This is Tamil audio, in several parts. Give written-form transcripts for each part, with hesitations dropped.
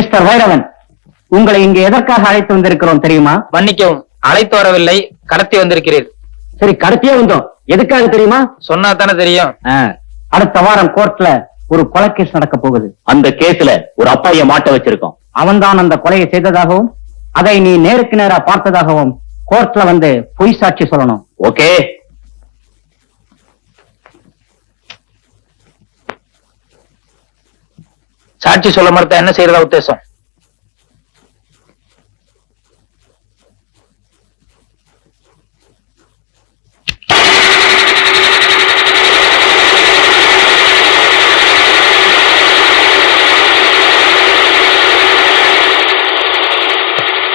மிஸ்டர் வைரவன், உங்களை இங்கே எதற்காக அழைத்து வந்திருக்கிறோம் தெரியுமா? மன்னிக்கவும், அழைத்து வரவில்லை, கடத்தி வந்திருக்கிறீர். சரி, கடத்தியே வந்தோம். எதுக்காக தெரியுமா? சொன்னா தானே தெரியும். அடுத்த வாரம் கோர்ட்ல ஒரு கொலை கேஸ் நடக்க போகுது. அந்த கேஸ்ல ஒரு அப்பாய மாட்ட வச்சிருக்கோம். அவன்தான் அந்த கொலையை செய்ததாகவும் அதை நீ நேருக்கு நேரா பார்த்ததாகவும் கோர்ட்ல வந்து பொய் சாட்சி சொல்லணும். ஓகே? சாட்சி சொல்ல மறுத்தா என்ன செய்யறதா உத்தேசம்?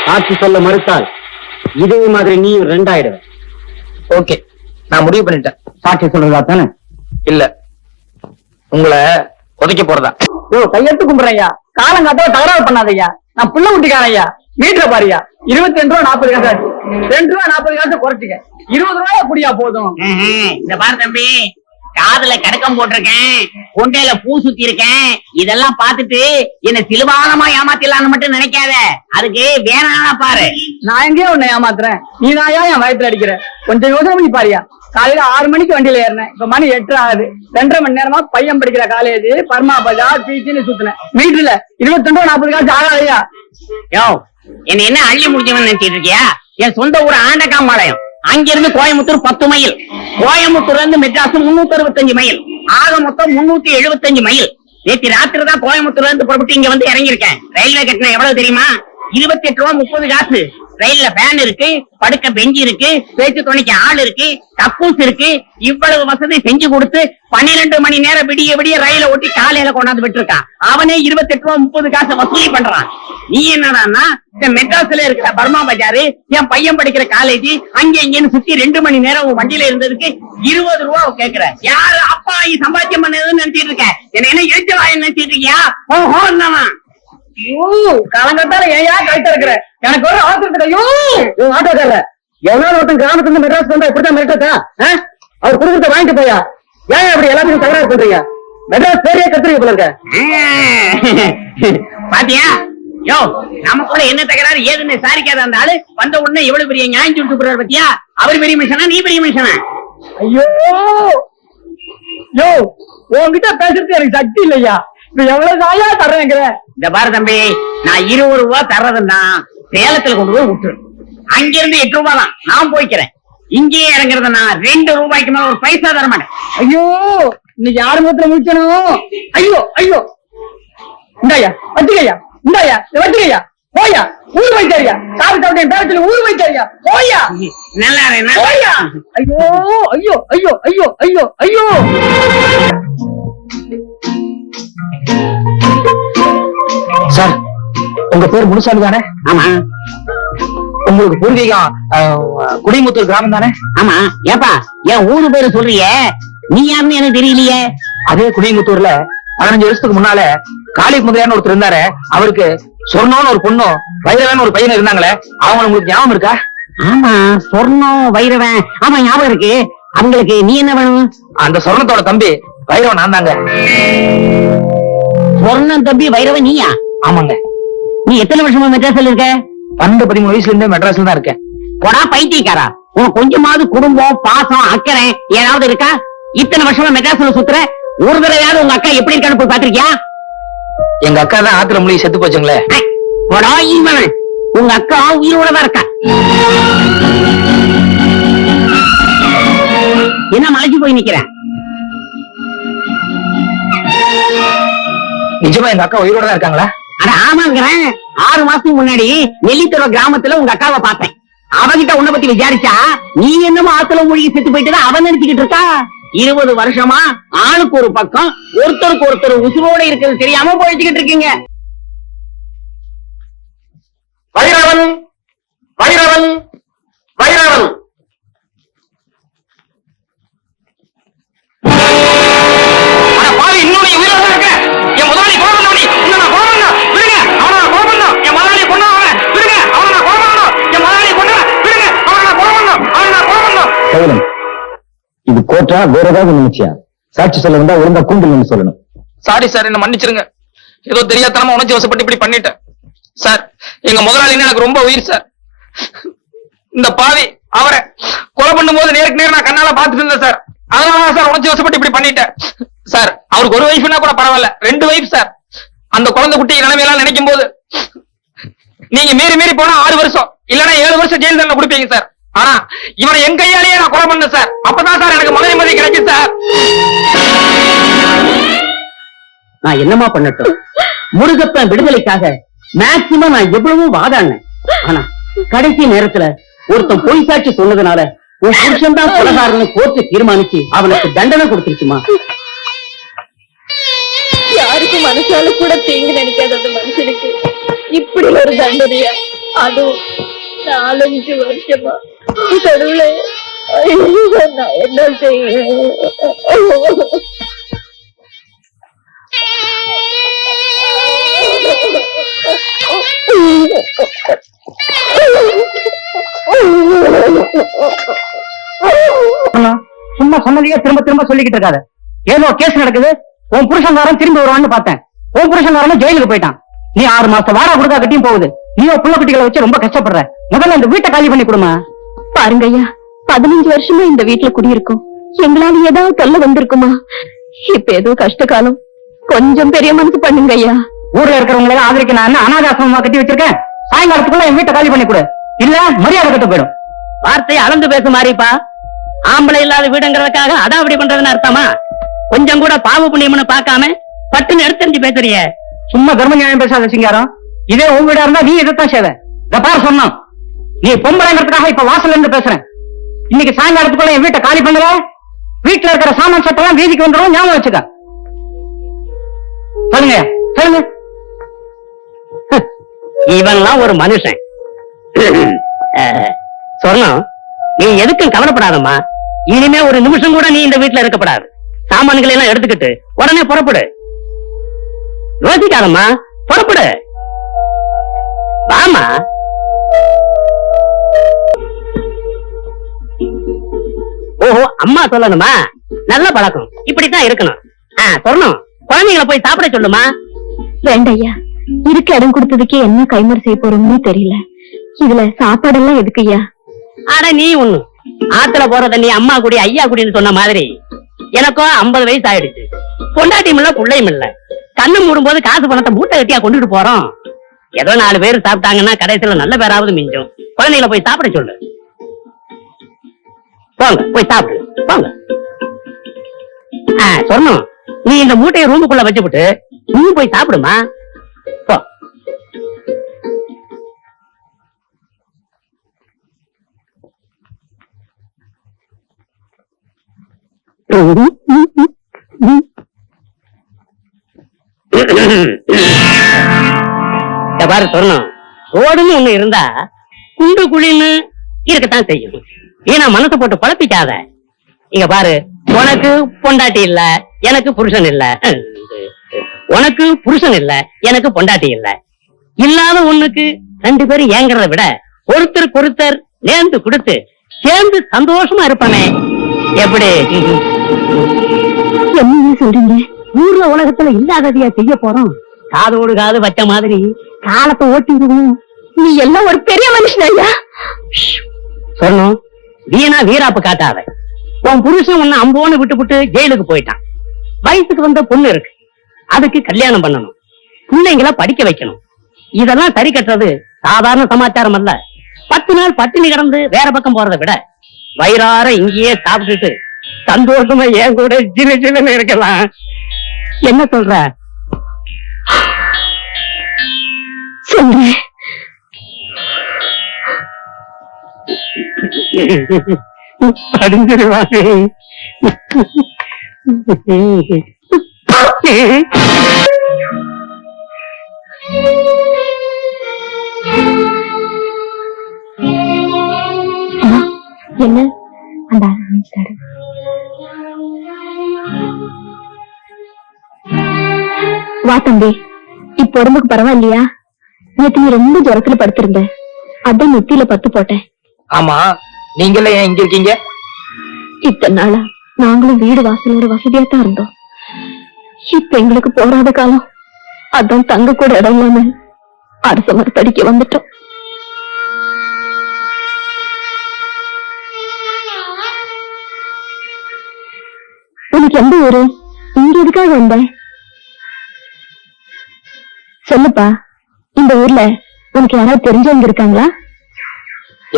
சாட்சி சொல்ல மறுத்தால் இதே மாதிரி நீயும் ரெண்டாயிடுவ. ஓகே, நான் முடிவு பண்ணிட்டேன். சாட்சி சொல்றதா தானே? இல்ல, உங்களை உதைக்க போறதா. கையெழுத்து கும்பிடுறையா, காலங்காத்தால தகராறு பண்ணாதையா. நான் புள்ள குட்டிக்காரையா. மீட்டரை பாரியா, 22 ரூபா 40 காசு ஆச்சு. 2 ரூபா 40 காசு குறைச்சிக்க. 20 ரூபாயா குடியா போதும். இந்த பாரு தம்பி, காதுல கடக்கம் போட்டிருக்கேன், கொண்டையில பூ சுத்தி இருக்கேன். இதெல்லாம் பார்த்துட்டு என்ன சிலுவானமா ஏமாத்திடலான்னு மட்டும் நினைக்காத. அதுக்கு வேணானா பாரு. நான் எங்கேயோ உன்னை ஏமாத்துறேன், நீ நாயா என் வயத்துல அடிக்கிற? கொஞ்சம் யோசனை பண்ணி பாரியா. காலையில 6 மணிக்கு வண்டியில ஏறினேன், இப்ப மணி 8 ஆகுது. 2.5 மணி நேரமா பையன் படிக்கிற காலேஜ், பர்மா பஜார், பீச்சின்னு சுத்தினேன். மீட்டர்ல 22 ரூபா 40 காசு ஆகாதையா. யோ, என்ன அள்ளி முடிஞ்சவன் நினைச்சிட்டு இருக்கியா? என் சொந்த ஊர் ஆண்டகாம்பாளையம். அங்கிருந்து கோயம்புத்தூர் 10 மைல், கோயம்புத்தூர்ல இருந்து மெட்ராஸ் 365 மைல், ஆக மொத்தம் 375 மைல். நேற்று ராத்திரி தான் கோயம்புத்தூர்ல இருந்து புறப்பட்டு இங்க வந்து இறங்கியிருக்கேன். ரயில்வே கட்டணம் எவ்வளவு தெரியுமா? 28 ரூபா 30 காசு. ரயில்ல ஃபேன் இருக்கு, படுக்க பெஞ்சு இருக்கு, பேச்சு துணைக்கு ஆள் இருக்கு, கக்கூஸ் இருக்கு. இவ்வளவு வசதி செஞ்சு கொடுத்து 12 மணி நேரம் விடிய விடிய ரயில ஓட்டி காலையில கொண்டாந்து விட்டுருக்கான். அவனே 28 ரூபா 30 காசு வசூலி பண்றான். நீ என்னடான்னா மெட்ராஸ்ல இருக்கிற பர்மா பஜாரு, என் பையன் படிக்கிற காலேஜ், அங்க இங்கன்னு சுத்தி 2 மணி நேரம் உன் வண்டியில இருந்ததுக்கு 20 ரூபா கேக்குற. யாரு அப்பா சம்பாத்தியம் பண்ணதுன்னு நினைச்சிட்டு இருக்க? என்ன எழுத்து வாய நினைச்சிட்டு இருக்கியா? ஓஹோ, காலங்கத்தால ஏயா கழுத்த இருக்கிற? எனக்கு ஒரு அவசரத்துக்கு ஆட்டோக்காரல எவனாலும் ஒருத்தன் கிராமத்துல இருந்து மெட்ராஸ் வந்தா இப்படித்தான் மிரட்டா? அவர் குடும்பத்தை வாங்கிட்டு போயா? ஏன் அப்படி எல்லாத்தையும் தகராறு பண்றீங்க? மெட்ராஸ் பேரையே கத்துறீங்க போல இருக்க. பாத்தியா? யோ, நமக்குள்ள என்ன தகராறு ஏதுன்னு சாரிக்காத அந்த ஆளு வந்த உடனே எவ்வளவு பெரிய நியாயம் சொல்லிட்டு போறாரு பத்தியா? அவர் பெரிய மனுஷனா, நீ பெரிய மனுஷனா? ஐயோ யோ, உன்கிட்ட பேசுறது எனக்கு சக்தி இல்லையா. இப்ப எவ்வளவு தாயா தர்றேங்கிற? இந்த பாரு தம்பி, நான் 20 ரூபா தர்றதுன்னா சேலத்துல கொண்டு போய் விட்டுரு. அங்கிருந்து 8 ரூபா தான் நான் போய்க்கிறேன். இங்கேயே இறங்குறதுன்னா 2 ரூபாய்க்கு மேல ஒரு பைசா தர மாட்டேன். ஐயோ, இன்னைக்கு யாரு மூத்திர முடிச்சனும்? ஐயோ ஐயோ, இந்தாயா வச்சுக்கையா, இந்தாயா வச்சுக்கையா, போயா ஊர் வைத்தாரியா. சாவி சாப்பிட்டேன் பேரத்துல ஊர் வைத்தாரியா, போயா. நல்லா போயா. ஐயோ ஐயோ ஐயோ ஐயோ ஐயோ ஐயோ. சார், உங்க பேர் முனுசாமி தானே? ஆமா. உங்களுக்கு பூர்வீகம் குடிமுத்தூர் கிராமம் தானே? ஆமா. ஏப்பா, என் ஊரு பேரு சொல்றியே, நீ யாருன்னு எனக்கு தெரியலையே. அதே குடிமுத்தூர்ல 15 வருஷத்துக்கு முன்னால காளி முதலியான்னு ஒருத்தர் இருந்தாரு. அவருக்கு சொர்ணம்னு ஒரு பொண்ணும் வைரவன் ஒரு பையன் இருந்தாங்களே, அவங்க உங்களுக்கு ஞாபகம் இருக்கா? ஆமா, சொர்ணம் வைரவன், ஆமா ஞாபகம் இருக்கு. அவங்களுக்கு நீ என்ன வேணும்? அந்த சொர்ணத்தோட தம்பி வைரவன் நான் தாங்க. சொர்ணம் தம்பி வைரவன் நீயா? ஆமாங்க. நீ எத்தனை வருஷமா மெட்ராஸ்ல இருக்க? 12-13 வயசுல இருந்தே மெட்ராஸ்ல தான் இருக்கேன். போடா பைத்தியக்காரா, உனக்கு கொஞ்சமாவது குடும்பம் பாசம் அக்கறை ஏதாவது இருக்கா? இத்தனை வருஷமா மெட்ராஸ்ல சுத்துற, ஒரு தடவையாவது உங்க அக்கா எப்படி இருக்கான்னு போய் பாத்திருக்கியா? எங்க அக்கா தான் ஆத்துல மூழ்கி செத்து போச்சுங்களே. போடா ஈமவன், உங்க அக்கா உயிரோட தான் இருக்கா. என்ன மலைச்சு போய் நிக்கிறேன்? நிஜமா எங்க அக்கா உயிரோட தான் இருக்காங்களா? அட ஆமாங்கிறேன். 6 மாசத்துக்கு முன்னாடி நெல்லித்துறை கிராமத்துல உங்க அக்காவை பார்த்தேன். அவகிட்ட உன்னை பத்தி விசாரிச்சா நீ என்னமோ ஆத்துல மூழ்கி செத்து போயிட்டு அவன் நினைச்சுக்கிட்டு இருக்கா. 20 வருஷமா ஆளுக்கு ஒரு பக்கம், ஒருத்தருக்கு ஒருத்தர் உசுரோட இருக்கிறது தெரியாம போயிச்சுக்கிட்டு இருக்கீங்க. வைரவன் வைரவன் வைரவன். இன்னொரு உயிரோட இருக்க என் முதலாளி கோபம் விடுங்க. அவனை கோபம் என் முதலாளி கொண்டு விடுங்க. அவனை கோபம் என் முதலாளி கொண்டு விடுங்க. அவனை கோபம். இது கோட்டா வேற ஏதாவது நினைச்சியா? சாட்சி சொல்ல வந்தா ஒழுங்கா கூண்டில் சொல்லணும். சாரி சார், என்ன மன்னிச்சிருங்க. ஏதோ தெரியாதனமா உணர்ச்சி வசப்பட்டு இப்படி பண்ணிட்டேன் சார். எங்க முதலாளின்னு எனக்கு ரொம்ப உயிர் சார். இந்த பாவி அவரை கொலை பண்ணும் போது நேருக்கு நேரம் நான் கண்ணால பாத்துட்டு இருந்தேன் சார். அதனாலதான் சார் உணர்ச்சி வசப்பட்டு இப்படி பண்ணிட்டேன் சார். அவருக்கு ஒரு வைஃப்னா கூட பரவாயில்ல, 2 வைஃப் சார். அந்த குழந்தை குட்டி நிலைமையெல்லாம் நினைக்கும் போது நீங்க மீறி போனா 6 வருஷம் இல்லன்னா 7 வருஷம் ஜெயில் தண்டனை கொடுப்பீங்க சார். ஆனா இவனை என் கையாலேயே நான் கொலை பண்ணேன் சார். அப்பதான் சார் எனக்கு மன நிம்மதி கிடைக்கும் சார். நான் என்னமா பண்ணட்டும்? முருகப்பன் விடுதலைக்காக மேக்சிமம் நான் எவ்வளவோ வாதாடினேன். ஆனா கடைசி நேரத்துல ஒருத்தன் பொய் சாட்சி சொன்னதுனால உன் புருஷன் தான் கொலைகாரன்னு கோர்ட்டு தீர்மானிச்சு அவனுக்கு தண்டனை கொடுத்துருச்சுமா. யாருக்கும் மனசால கூட தீங்கு நினைக்காத அந்த மனுஷனுக்கு இப்படி ஒரு தண்டனையா? அதுவும் 4-5 வருஷமா? கடவுளே, நான் என்ன செய்ய? சும்மா சொன்னதையே திரும்ப திரும்ப சொல்லிக்கிட்டு இருக்காத. ஏதோ கேஸ் நடக்குது, உன் புருஷன்காரன் திரும்பி வருவான்னு பார்த்தேன். உன் புருஷன்காரன் ஜெயிலுக்கு போயிட்டான். நீ 6 மாசம் வாடகை கொடுக்கா கட்டியும் போகுது. நீயோ புள்ள குட்டிகளை வச்சு ரொம்ப கஷ்டப்படுற. முதல்ல இந்த வீட்டை காலி பண்ணி கொடுமா. பாருங்க ஐயா, 15 வருஷமா இந்த வீட்டுல குடியிருக்கோம். எங்களால ஏதாவது தொல்லை வந்திருக்குமா? இப்ப ஏதோ கஷ்ட காலம், கொஞ்சம் பெரிய மனசு பண்ணுங்க ஐயா. ஊர்ல இருக்கிறவங்களை ஆதரிக்க நான் அனாதாசிரமமா கட்டி வச்சிருக்கேன். சாயங்காலத்துக்குள்ள என் வீட்டை காலி பண்ணி கொடு, இல்ல மரியாதை கட்டு போயிடும். வார்த்தையை அளந்து பேச மாறிப்பா. ஆம்பளை இல்லாத வீடுங்கிறதுக்காக அடாவடி பண்றதுன்னு அர்த்தமா? கொஞ்சம் கூட பாவ புண்ணியம்னு பார்க்காம பட்டுன்னு எடுத்தறிஞ்சு பேசுறிய. சும்மா தர்ம நியாயம் பேசாத சிங்காரம். இதே உன் வீடா இருந்தா நீ இதைத்தான் செய்வ. பாரு சொன்னான், நீ பொம்பளைங்கிறதுக்காக இப்ப வாசல்ல இருந்து பேசுறேன். இன்னைக்கு சாயங்காலத்துக்குள்ள என் வீட்டை காலி பண்ணுற. வீட்டுல இருக்கிற சாமான் சட்டெல்லாம் வீதிக்கு வந்துடும், ஞாபகம் வச்சுக்க. சொல்லுங்க சொல்லுங்க. இவன்லாம் ஒரு மனுஷன். சொன்னோம், நீ எதுக்கும் கவலைப்படாதம்மா. இனிமே ஒரு நிமிஷம் கூட நீ இந்த வீட்டுல இருக்கப்படாது. சாமான்களை எல்லாம் எடுத்துக்கிட்டு உடனே புறப்படு. யோசிக்காதம்மா, புறப்படு. வாமா. ஓஹோ, அம்மா சொல்லணுமா? நல்ல பழக்கம், இப்படித்தான் இருக்கணும். சொல்லணும், குழந்தைங்களை போய் சாப்பிட சொல்லுமா. வேண்டையா, இருக்க இடம் கொடுத்ததுக்கே என்ன கைமாறு செய்ய போறோம்னே தெரியல. இதுல சாப்பாடெல்லாம் எதுக்கு ஐயா? ஆனா நீ ஒண்ணு, ஆத்துல போற தண்ணி அம்மா குடி ஐயா குடின்னு சொன்ன மாதிரி எனக்கும் 50 வயசு ஆயிடுச்சு. பொண்டாட்டியும் இல்ல புள்ளையும் இல்ல. கண்ணு மூடும் போது காசு பணத்தை மூட்டை கட்டியா கொண்டுட்டு போறோம். ஏதோ 4 பேர் சாப்பிட்டாங்கன்னா கடைசியில நல்ல பேராவது மிஞ்சும். குழந்தைகளை போய் சாப்பிட சொல்லு. போங்க போய் சாப்பிடு, போங்க. சொன்னோம், நீ இந்த மூட்டையை ரூமுக்குள்ள வச்சுவிட்டு நீ போய் சாப்பிடுமா. போ. பாரு சொன்னோம், ரோடுன்னு ஒண்ணு இருந்தா குண்டு குழின்னு இருக்கத்தான் செய்யும். ஏன்னா மனசை போட்டு குழப்பிக்காத. இங்க பாரு, உனக்கு பொண்டாட்டி இல்ல, எனக்கு புருஷன் இல்ல. உனக்கு புருஷன் இல்ல, எனக்கு பொண்டாட்டி இல்ல. இல்லாத ஒண்ணுக்கு 2 பேரும் ஏங்குறத விட ஒருத்தருக்கு ஒருத்தர் நேர்ந்து கொடுத்து சேர்ந்து சந்தோஷமா இருப்பானே. எப்படி? என்ன சொல்றீங்க? ஊர்ல உலகத்துல இல்லாததையா செய்ய போறோம். காதோடு காது வச்ச மாதிரி காலத்தை ஓட்டிடுவோம். நீ எல்லாம் ஒரு பெரிய மனுஷன் ஐயா. சொன்னோம், வீணா வீராப்பு காட்டாத. உன் புருஷன் உன்னை அம்போன்னு விட்டு ஜெயிலுக்கு போயிட்டான். வயசுக்கு வந்த பொண்ணு இருக்கு, அதுக்கு கல்யாணம் பண்ணணும், பிள்ளைங்களை படிக்க வைக்கணும். இதெல்லாம் சரி கட்டுறது சாதாரண சமாச்சாரம் அல்ல. 10 நாள் பட்டினி கிடந்து வேற பக்கம் போறதை விட வயிறார இங்கேயே சாப்பிட்டுட்டு சந்தோஷமா ஏன் கூட சின்ன சின்ன இருக்கலாம். என்ன சொல்ற? சொல்றேன். அடிஞ்சிருவாங்க. என்ன அந்த ஆரம்பிச்சாரு? வா தம்பி, இப்ப உடம்புக்கு பரவாயில்லையா? நேத்து நீ ரொம்ப ஜுரத்துல படுத்திருந்த, அதான் நெத்தியில பத்து போட்டேன். ஆமா, நீங்களே ஏன் இங்க இருக்கீங்க? இத்தனை நாளா நாங்களும் வீடு வாசலோட வசதியா தான் இருந்தோம். இப்ப எங்களுக்கு போராத காலம். அதான் தங்க கூட இடம் இல்லாம அரச மரத்தடிக்க வந்துட்டோம். உனக்கு எந்த ஊரு? இங்க எதுக்காக வந்த? சொல்லுப்பா, இந்த ஊர்ல உனக்கு யாராவது தெரிஞ்சவங்க இருக்காங்களா?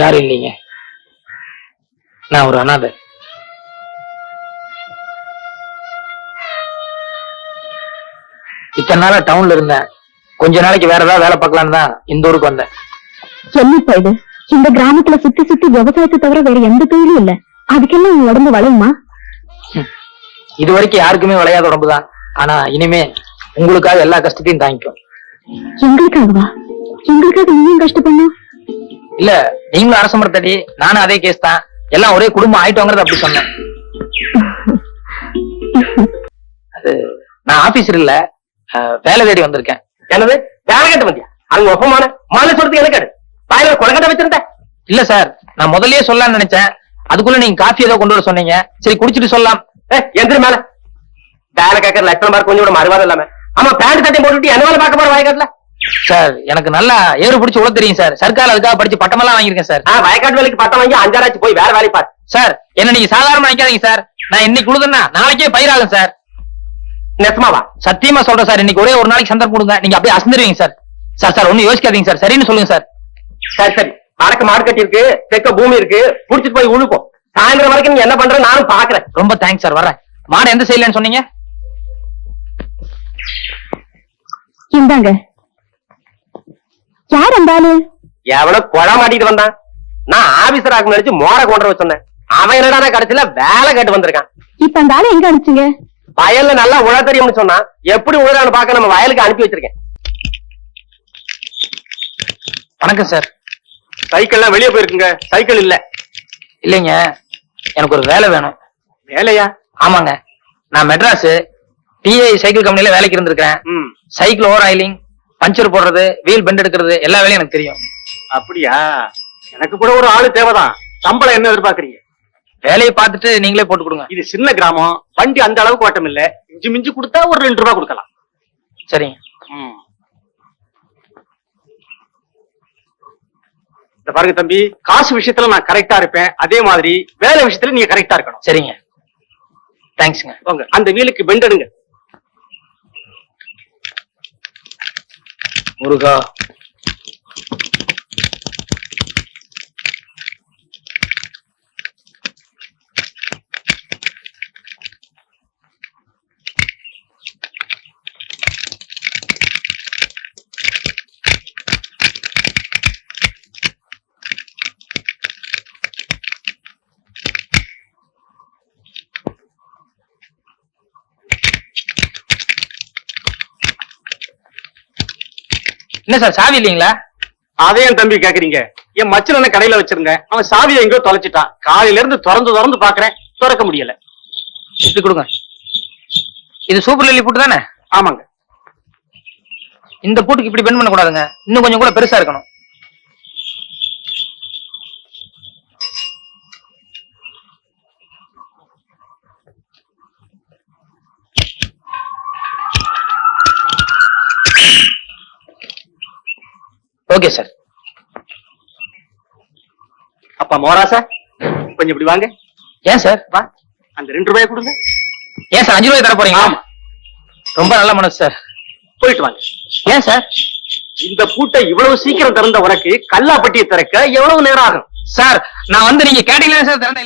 யாரும் இல்லைங்க, நான் ஒரு அனாதை. இத்தனை நாளா டவுன்ல இருந்தேன், கொஞ்ச நாளைக்கு வேற ஏதாவது வேலை பார்க்கலான்னு தான் இந்த ஊருக்கு வந்தேன். என்னப்பா இது? இந்த கிராமத்துல சுத்தி சுத்தி விவசாயத்தை தவிர வேற எந்த தொழிலும் இல்ல, அதுக்கெல்லாம் உன் உடம்பு வளையுமா? இது வரைக்கும் யாருக்குமே விளையாத உடம்பு தான், ஆனா இனிமே உங்களுக்காக எல்லா கஷ்டத்தையும் தாங்கிக்கும். எங்களுக்காகவா? எங்களுக்காக நீயும் கஷ்டப்படணும்? இல்ல, நீங்களும் அரச மரத்தடி, நானும் அதே கேஸ் தான், எல்லாம் ஒரே குடும்பம் ஆயிட்டோங்கிறது அப்படி சொன்னேன். அது நான் ஆபீசர் இல்ல, வேலை தேடி வந்திருக்கேன். என்னது வேலை கேட்டு வந்தியா? அங்க ஒப்பமான மாலை சொல்றதுக்கு என்ன கேடு? வாயில கொலக்கட்டை வச்சிருந்த? இல்ல சார், நான் முதல்லயே சொல்லலாம்னு நினைச்சேன், அதுக்குள்ள நீங்க காஃபி ஏதோ கொண்டு வர சொன்னீங்க, சரி குடிச்சிட்டு சொல்லலாம். எந்திரி மேல. வேலை கேட்கற லட்சம் பாரு, கொஞ்சம் கூட மறுவாதம் இல்லாம. ஆமா, பேண்ட் சட்டையும் போட்டுட்டு என்ன வேலை பார்க்க போற வயக்காட்டுல? சார், எனக்கு நல்லா ஏறு பிடிச்சி உள்ள தெரியும் சார், சர்க்கார் அதுக்காக படிச்சு பட்டமெல்லாம் வாங்கியிருக்கேன் சார். வயக்காட்டு வேலைக்கு பட்டம் வாங்கி 5 ஆச்சு, போய் வேற வேலை பாரு. சார், என்ன நீங்க சாதாரண நினைக்காதீங்க சார், நான் இன்னைக்கு உழுதுன்னா நாளைக்கே பயிராகும் சார். நெசமாவா? சத்தியமா சொல்றேன் சார், இன்னைக்கு ஒரே ஒரு நாளைக்கு சந்தர்ப்பம் கொடுங்க, நீங்க அப்படியே அசந்துருவீங்க சார். சார் சார் ஒண்ணும் யோசிக்காதீங்க சார், சரின்னு சொல்லுங்க சார். சரி சரி, வடக்கு மார்க்கெட் இருக்கு, தெற்க பூமி இருக்கு, புடிச்சிட்டு போய் உழுப்போம். சாயந்தரம் வரைக்கும் நீங்க என்ன பண்ற நானும் பாக்குறேன். ரொம்ப தேங்க்ஸ் சார், வர்றேன். மாடு எந்த சைடுலன்னு சொன்னீங்க? இந்தாங்க. யார் அந்த ஆளு? எவனோ கொலை மாட்டிட்டு வந்தான். நான் ஆபீசர் ஆகும் நினைச்சு மோர கொண்டு வர சொன்னேன். அவன் என்னடா கடைசியில வேலை கேட்டு வந்திருக்கான். இப்ப அந்த ஆளு எங்க அனுப்பிச்சீங்க? வயல்ல நல்லா உழ தெரியும்னு சொன்னா, எப்படி உழறான்னு பாக்க நம்ம வயலுக்கு அனுப்பி வச்சிருக்கேன். வணக்கம் சார். சைக்கிள்லாம் வெளியே போயிருக்குங்க, சைக்கிள் இல்ல. இல்லைங்க, எனக்கு ஒரு வேலை வேணும். வேலையா? ஆமாங்க, நான் மெட்ராஸ் டிஐ சைக்கிள் கம்பெனில வேலைக்கு இருந்திருக்கேன். சைக்கிள் ஓவர் ஆயிலிங், பஞ்சர் போடுறது, வீல் பெண்ட் எடுக்கிறது, எல்லா வேலையும் எனக்கு தெரியும். அப்படியா? எனக்கு கூட ஒரு ஆளு தேவைதான். சம்பளம் என்ன எதிர்பார்க்கறீங்க? வேலையை பார்த்துட்டு நீங்களே போட்டு கொடுங்க. இது சின்ன கிராமம், வண்டி அந்த அளவுக்கு ஓட்டம் இல்ல. மிஞ்சி மிஞ்சி கொடுத்தா ஒரு 2 ரூபாய் கொடுக்கலாம். சரிங்க. இந்த பாருங்க தம்பி, காசு விஷயத்துல நான் கரெக்டா இருப்பேன், அதே மாதிரி வேலை விஷயத்துல நீங்க கரெக்டா இருக்கணும். சரிங்க, தேங்க்ஸ்ங்க. போங்க, அந்த வீலுக்கு பெண்ட் எடுங்க. முருகா. என்ன சார், சாவி இல்லீங்களா? அதே என் தம்பி கேக்குறீங்க? என் மச்சன் என்ன கடையில வச்சிருந்தேன், அவன் சாவியை எங்கோ தொலைச்சிட்டான். காலையில இருந்து திறந்து பாக்குறேன், திறக்க முடியல. இப்படி கொடுங்க. இது சூப்பர் லெல்லி பூட்டு தானே? ஆமாங்க. இந்த பூட்டுக்கு இப்படி பெண்ட் பண்ண கூடாதுங்க, இன்னும் கொஞ்சம் கூட பெருசா இருக்கணும். Okay sir. அப்பா மோராசா, கொஞ்சம் இப்படி வாங்க. ஏன் சார்? வா, அந்த 2 ரூபாய் கொடுங்க. ஏன் சார் 5 ரூபாய் தர போறீங்க? ரொம்ப நல்ல மனசு சார். போயிட்டு வாங்க. ஏன் சார்? இந்த பூட்டை இவ்வளவு சீக்கிரம் திறந்த உனக்கு கல்லாப்பட்டியை திறக்க எவ்வளவு நேரம் ஆகும்? சார், நான் வந்து நீங்க கேட்டீங்களா சார் திறந்த